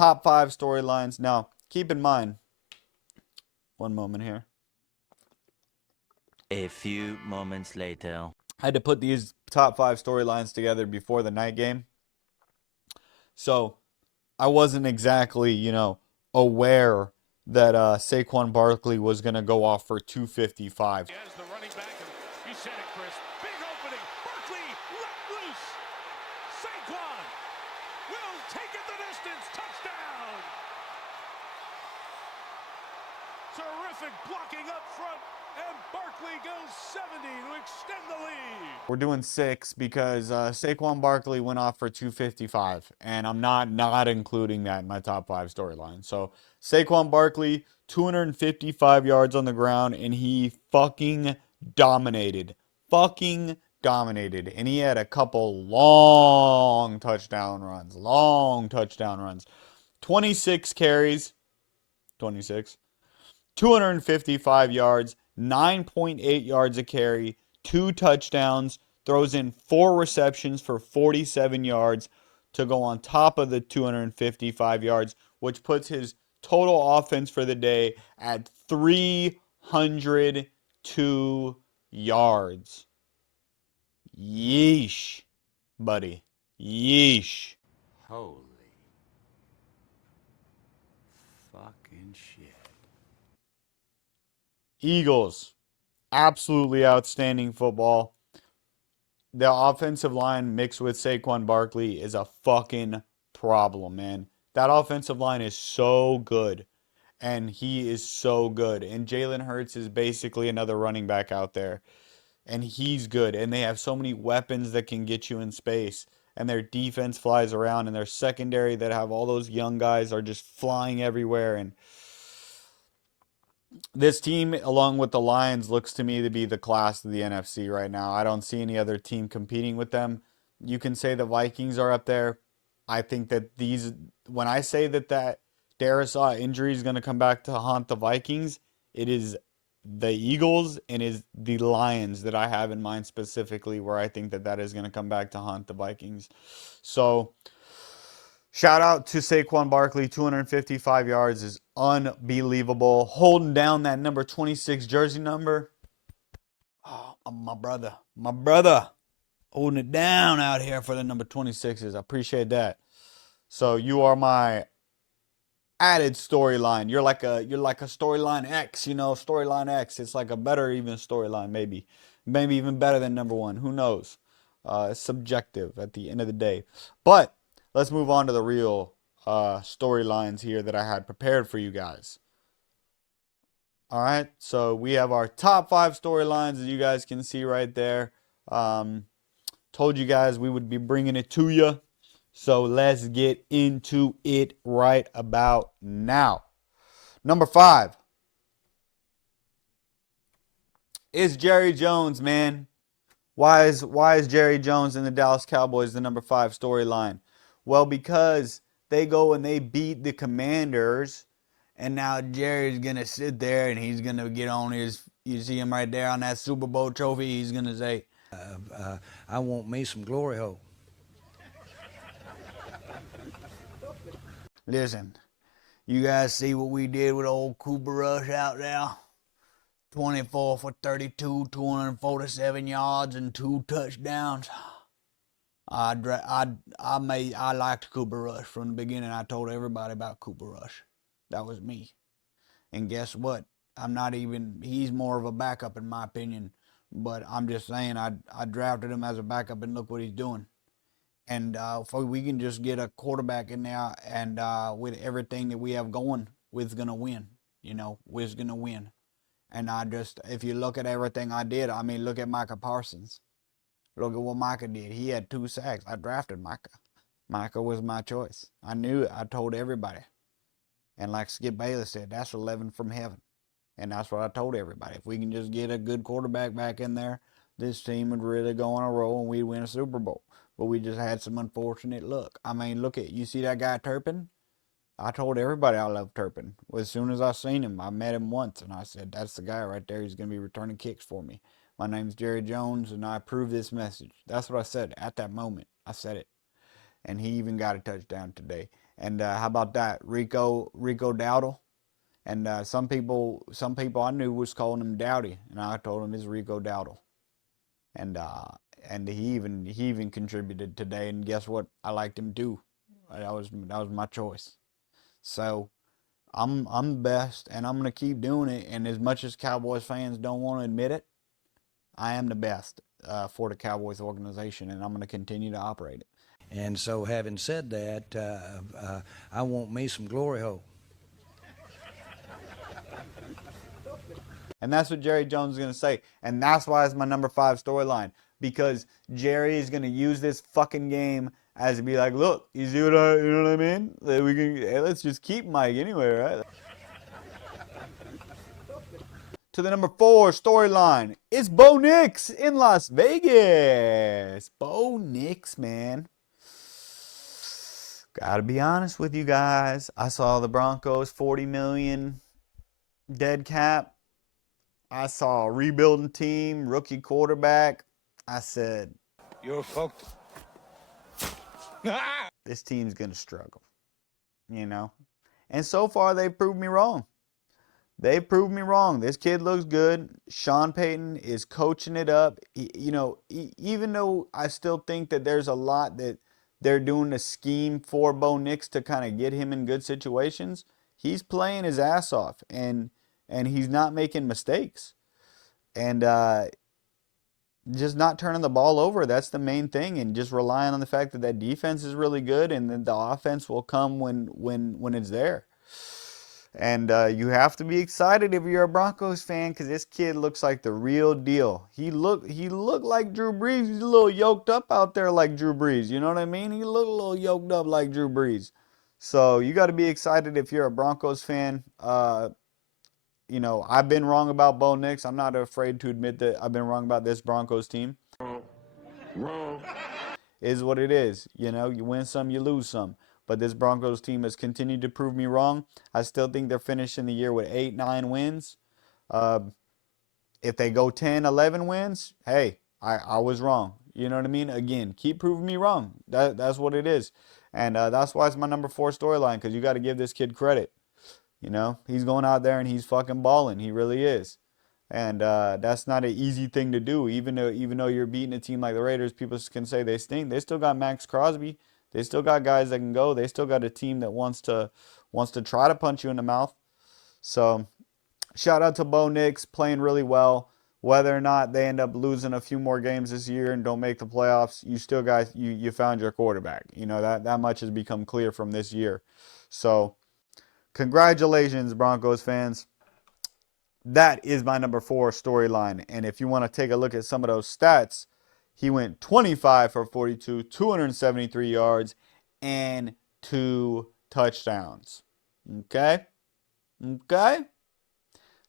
top 5 storylines. Now, keep in mind, one moment here. A few moments later. I had to put these top 5 storylines together before the night game. So I wasn't exactly, aware that Saquon Barkley was going to go off for 255. As the running back, and you said it, Chris. Big opening. Barkley let loose. Saquon will take it the distance. Touchdown. Terrific blocking up front, and Barkley goes 70 to extend the lead. We're doing 6 because Saquon Barkley went off for 255, and I'm not including that in my top 5 storyline. So Saquon Barkley, 255 yards on the ground, and he fucking dominated. Fucking dominated. And he had a couple long touchdown runs. 26 carries. 26. 255 yards, 9.8 yards a carry, 2 touchdowns, throws in 4 receptions for 47 yards to go on top of the 255 yards, which puts his total offense for the day at 302 yards. Yeesh, buddy. Yeesh. Holy fucking shit. Eagles, absolutely outstanding football. The offensive line mixed with Saquon Barkley is a fucking problem, man. That offensive line is so good. And he is so good. And Jalen Hurts is basically another running back out there. And he's good. And they have so many weapons that can get you in space. And their defense flies around. And their secondary that have all those young guys are just flying everywhere. And this team, along with the Lions, looks to me to be the class of the NFC right now. I don't see any other team competing with them. You can say the Vikings are up there. I think that when I say that Darisaw injury is going to come back to haunt the Vikings, it is the Eagles and is the Lions that I have in mind specifically where I think that is going to come back to haunt the Vikings. So shout out to Saquon Barkley, 255 yards is unbelievable. Holding down that number 26 jersey number. Oh, my brother, holding it down out here for the number 26s. I appreciate that. So you are my added storyline. You're like a storyline X, storyline X. It's like a better even storyline, maybe even better than number 1. Who knows? It's subjective at the end of the day. But let's move on to the real storylines here that I had prepared for you guys. All right, so we have our top 5 storylines, as you guys can see right there. Told you guys we would be bringing it to you. So let's get into it right about now. Number 5 is Jerry Jones, man. Why is Jerry Jones and the Dallas Cowboys the number 5 storyline? Well, because they go and they beat the Commanders, and now Jerry's going to sit there and he's going to get on his, you see him right there on that Super Bowl trophy, he's going to say, I want me some glory hole. Listen, you guys see what we did with old Cooper Rush out there? 24 for 32, 247 yards and 2 touchdowns. I liked Cooper Rush from the beginning. I told everybody about Cooper Rush. That was me. And guess what? He's more of a backup in my opinion. But I'm just saying, I drafted him as a backup and look what he's doing. And if we can just get a quarterback in there and with everything that we have going, we're going to win. We're going to win. And if you look at everything I did, look at Micah Parsons. Look at what Micah did. He had 2 sacks. I drafted Micah. Micah was my choice. I knew it. I told everybody. And like Skip Bayless said, that's 11 from heaven. And that's what I told everybody. If we can just get a good quarterback back in there, this team would really go on a roll and we'd win a Super Bowl. But we just had some unfortunate luck. You see that guy Turpin? I told everybody I love Turpin. As soon as I seen him, I met him once, and I said, that's the guy right there. He's going to be returning kicks for me. My name's Jerry Jones, and I approve this message. That's what I said at that moment. I said it. And he even got a touchdown today. And how about that, Rico Dowdle? And some people I knew was calling him Dowdy, and I told him it's Rico Dowdle. And he even contributed today. And guess what? I liked him too. That was my choice. So I'm the best, and I'm gonna keep doing it. And as much as Cowboys fans don't want to admit it, I am the best for the Cowboys organization, and I'm gonna continue to operate it. And so, having said that, I want me some glory hole. And that's what Jerry Jones is going to say. And that's why it's my number 5 storyline. Because Jerry is going to use this fucking game as to be like, look, you see what you know what I mean? Let's just keep Mike anyway, right? To the number 4 storyline. It's Bo Nix in Las Vegas. Bo Nix, man. Gotta be honest with you guys. I saw the Broncos $40 million dead cap. I saw a rebuilding team, rookie quarterback. I said, You're fucked. this team's going to struggle, you know? And so far, they've proved me wrong. They've proved me wrong. This kid looks good. Sean Payton is coaching it up. You know, even though I still think that there's a lot that they're doing to scheme for Bo Nix to kind of get him in good situations, he's playing his ass off. And he's not making mistakes. And just not turning the ball over, that's the main thing. And just relying on the fact that defense is really good, and then the offense will come when it's there. And you have to be excited if you're a Broncos fan, because this kid looks like the real deal. He looked like Drew Brees. He's a little yoked up out there like Drew Brees. You know what I mean? He looked a little yoked up like Drew Brees. So you got to be excited if you're a Broncos fan. You know, I've been wrong about Bo Nix. I'm not afraid to admit that I've been wrong about this Broncos team. Wrong. Is what it is. You know, you win some, you lose some. But this Broncos team has continued to prove me wrong. I still think they're finishing the year with 8, 9 wins. If they go 10, 11 wins, hey, I was wrong. You know what I mean? Again, keep proving me wrong. That's what it is. And that's why it's my number 4 storyline, because you got to give this kid credit. You know, he's going out there and he's fucking balling. He really is. And that's not an easy thing to do. Even though you're beating a team like the Raiders, people can say they stink. They still got Max Crosby. They still got guys that can go. They still got a team that wants to try to punch you in the mouth. So shout out to Bo Nix, playing really well. Whether or not they end up losing a few more games this year and don't make the playoffs, you still got you found your quarterback. You know, that much has become clear from this year. So congratulations, Broncos fans. That is my number 4 storyline. And if you want to take a look at some of those stats, he went 25 for 42, 273 yards, and 2 touchdowns. Okay?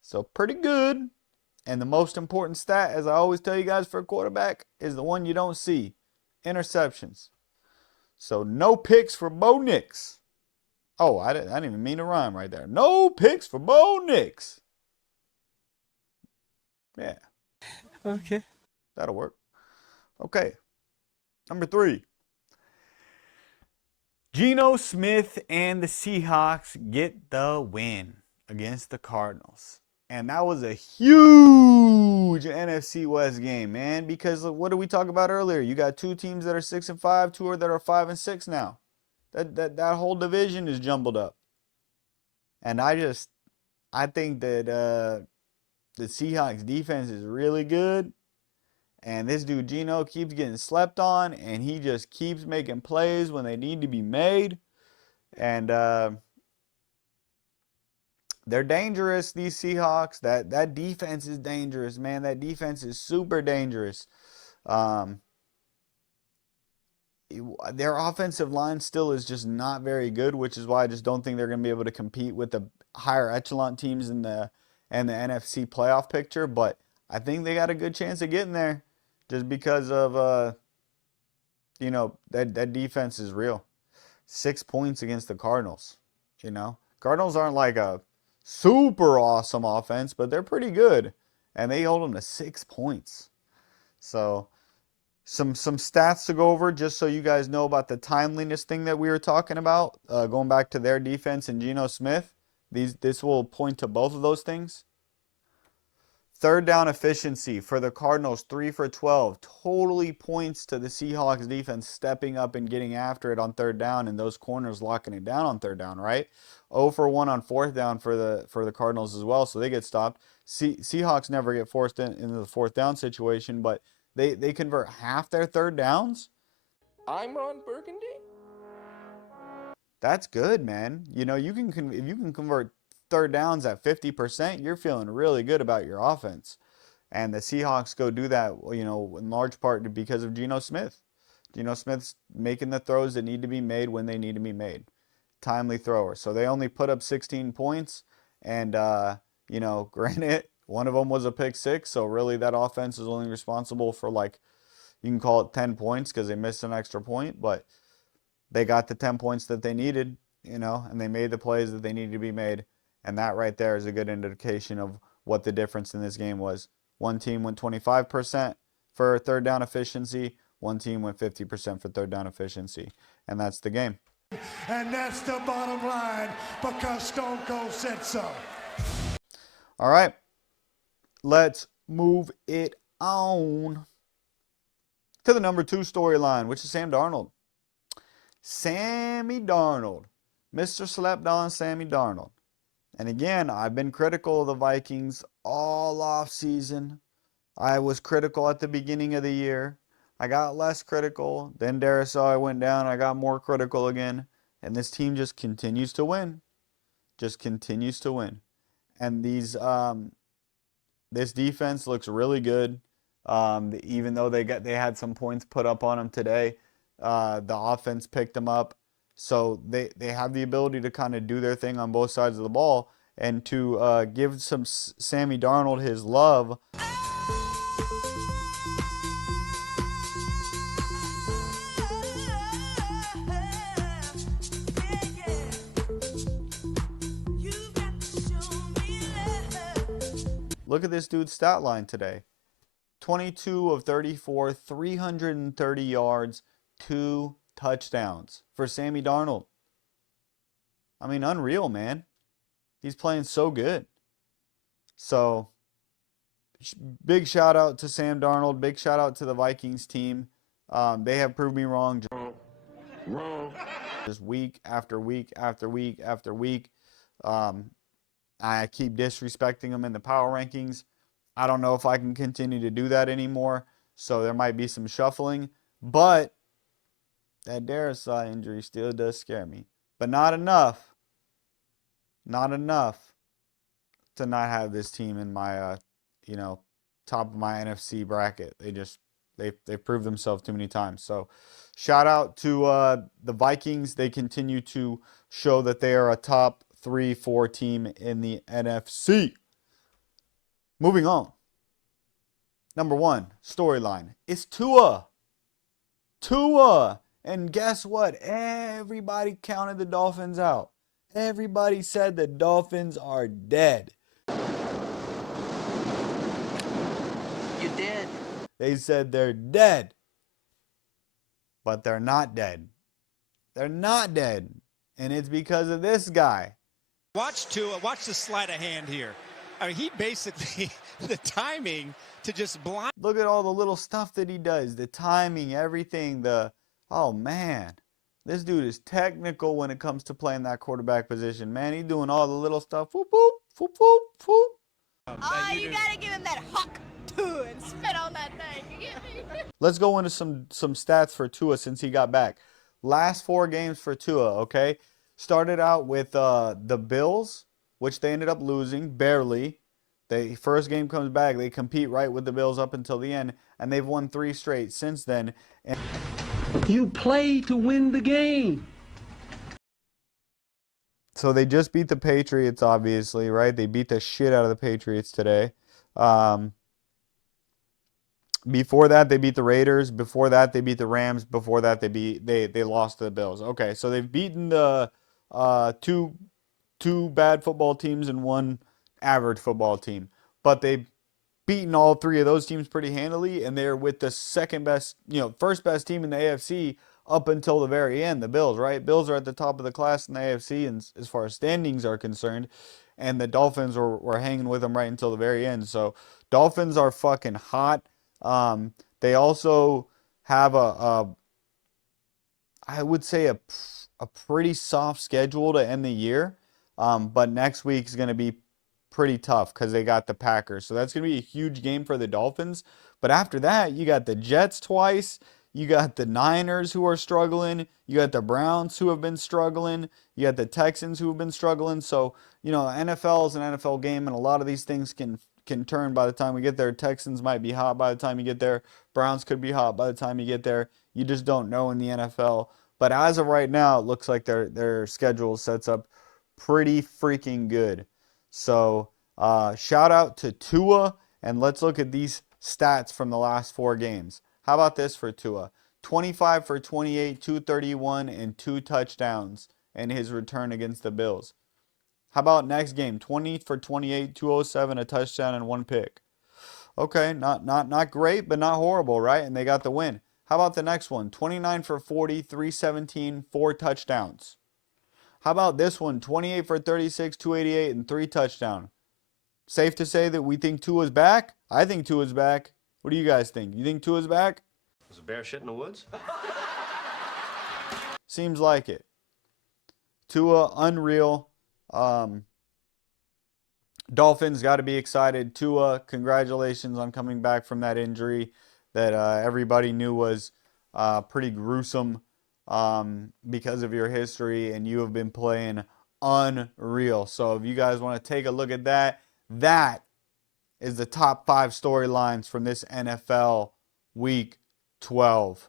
So pretty good. And the most important stat, as I always tell you guys for a quarterback, is the one you don't see. Interceptions. So no picks for Bo Nix. Oh, I didn't even mean to rhyme right there. No picks for Bo Nix. Yeah. Okay. That'll work. Okay. Number 3. Geno Smith and the Seahawks get the win against the Cardinals. And that was a huge NFC West game, man, because what did we talk about earlier? You got 2 teams that are 6-5, 2 that are 5-6 now. That whole division is jumbled up. And I think that the Seahawks defense is really good. And this dude Geno keeps getting slept on, and he just keeps making plays when they need to be made. And they're dangerous, these Seahawks. That defense is dangerous, man. That defense is super dangerous. Their offensive line still is just not very good, which is why I just don't think they're going to be able to compete with the higher echelon teams in the NFC playoff picture. But I think they got a good chance of getting there, just because of you know, that defense is real. 6 points against the Cardinals. You know, Cardinals aren't like a super awesome offense, but they're pretty good, and they hold them to 6 points. So Some stats to go over just so you guys know about the timeliness thing that we were talking about. Going back to their defense and Geno Smith. This will point to both of those things. Third down efficiency for the Cardinals, 3 for 12. Totally points to the Seahawks defense stepping up and getting after it on third down, and those corners locking it down on third down, right? 0 for 1 on fourth down for the Cardinals as well, so they get stopped. Seahawks never get forced into the fourth down situation, but they convert half their third downs. I'm Ron Burgundy. That's good, man. You know, if you can convert third downs at 50%, you're feeling really good about your offense. And the Seahawks go do that, you know, in large part because of Geno Smith. Geno Smith's making the throws that need to be made when they need to be made. Timely thrower. So they only put up 16 points. And, you know, granted, one of them was a pick six. So really that offense is only responsible for, like, you can call it 10 points because they missed an extra point. But they got the 10 points that they needed, you know, and they made the plays that they needed to be made. And that right there is a good indication of what the difference in this game was. One team went 25% for third down efficiency. One team went 50% for third down efficiency. And that's the game. And that's the bottom line because Stone Cold said so. All right. Let's move it on to the number 2 storyline, which is Sam Darnold. Sammy Darnold. Mr. Slapdown Sammy Darnold. And again, I've been critical of the Vikings all off season. I was critical at the beginning of the year. I got less critical. Then Darisaw went down. I got more critical again. And this team just continues to win. Just continues to win. And this defense looks really good. Even though they had some points put up on them today, the offense picked them up. So they have the ability to kind of do their thing on both sides of the ball and to give some Sammy Darnold his love. Look at this dude's stat line today. 22 of 34, 330 yards, 2 touchdowns for Sammy Darnold. I mean, unreal, man. He's playing so good. So, big shout out to Sam Darnold. Big shout out to the Vikings team. They have proved me wrong. Just week after week after week after week. I keep disrespecting them in the power rankings. I don't know if I can continue to do that anymore. So there might be some shuffling. But that Darisaw injury still does scare me. But not enough. Not enough to not have this team in my, top of my NFC bracket. They've proved themselves too many times. So shout out to the Vikings. They continue to show that they are a top 3-4 team in the NFC. Moving on. Number 1 storyline is Tua. Tua. And guess what? Everybody counted the Dolphins out. Everybody said the Dolphins are dead. You did. They said they're dead. But they're not dead. They're not dead. And it's because of this guy. Watch Tua, watch the sleight of hand here. I mean, he basically, the timing to just blind. Look at all the little stuff that he does. The timing, everything. Oh, man. This dude is technical when it comes to playing that quarterback position. Man, he's doing all the little stuff. Whoop, whoop, whoop, whoop, whoop. Oh, you gotta give him that hawk too and spit on that thing. You get me? Let's go into some stats for Tua since he got back. Last 4 games for Tua, okay? Started out with the Bills, which they ended up losing, barely. The first game comes back, they compete right with the Bills up until the end, and they've won 3 straight since then. And you play to win the game. So they just beat the Patriots, obviously, right? They beat the shit out of the Patriots today. Before that, they beat the Raiders. Before that, they beat the Rams. Before that, they lost to the Bills. Okay, so they've beaten the two bad football teams and one average football team. But they beaten all three of those teams pretty handily, and they're with the second best, first best team in the AFC up until the very end, the Bills, right? Bills are at the top of the class in the AFC, and as far as standings are concerned, and the Dolphins were hanging with them right until the very end. So Dolphins are fucking hot. They also have I would say a pretty soft schedule to end the year, but next week is going to be pretty tough because they got the Packers. So that's going to be a huge game for the Dolphins. But after that, you got the Jets twice. You got the Niners who are struggling. You got the Browns who have been struggling. You got the Texans who have been struggling. So, NFL is an NFL game, and a lot of these things can turn by the time we get there. Texans might be hot by the time you get there. Browns could be hot by the time you get there. You just don't know in the NFL. But as of right now, it looks like their schedule sets up pretty freaking good. So shout out to Tua, and let's look at these stats from the last 4 games. How about this for Tua? 25 for 28, 231, and 2 touchdowns in his return against the Bills. How about next game? 20 for 28, 207, a touchdown, and 1 pick. Okay, not great, but not horrible, right? And they got the win. How about the next one? 29 for 40, 317, 4 touchdowns. How about this one? 28 for 36, 288, and 3 touchdowns. Safe to say that we think Tua's back? I think Tua's back. What do you guys think? You think Tua's back? Was a bear shit in the woods? Seems like it. Tua, unreal. Dolphins got to be excited. Tua, congratulations on coming back from that injury that everybody knew was pretty gruesome because of your history, and you have been playing unreal. So if you guys want to take a look at that, that is the top 5 storylines from this NFL Week 12.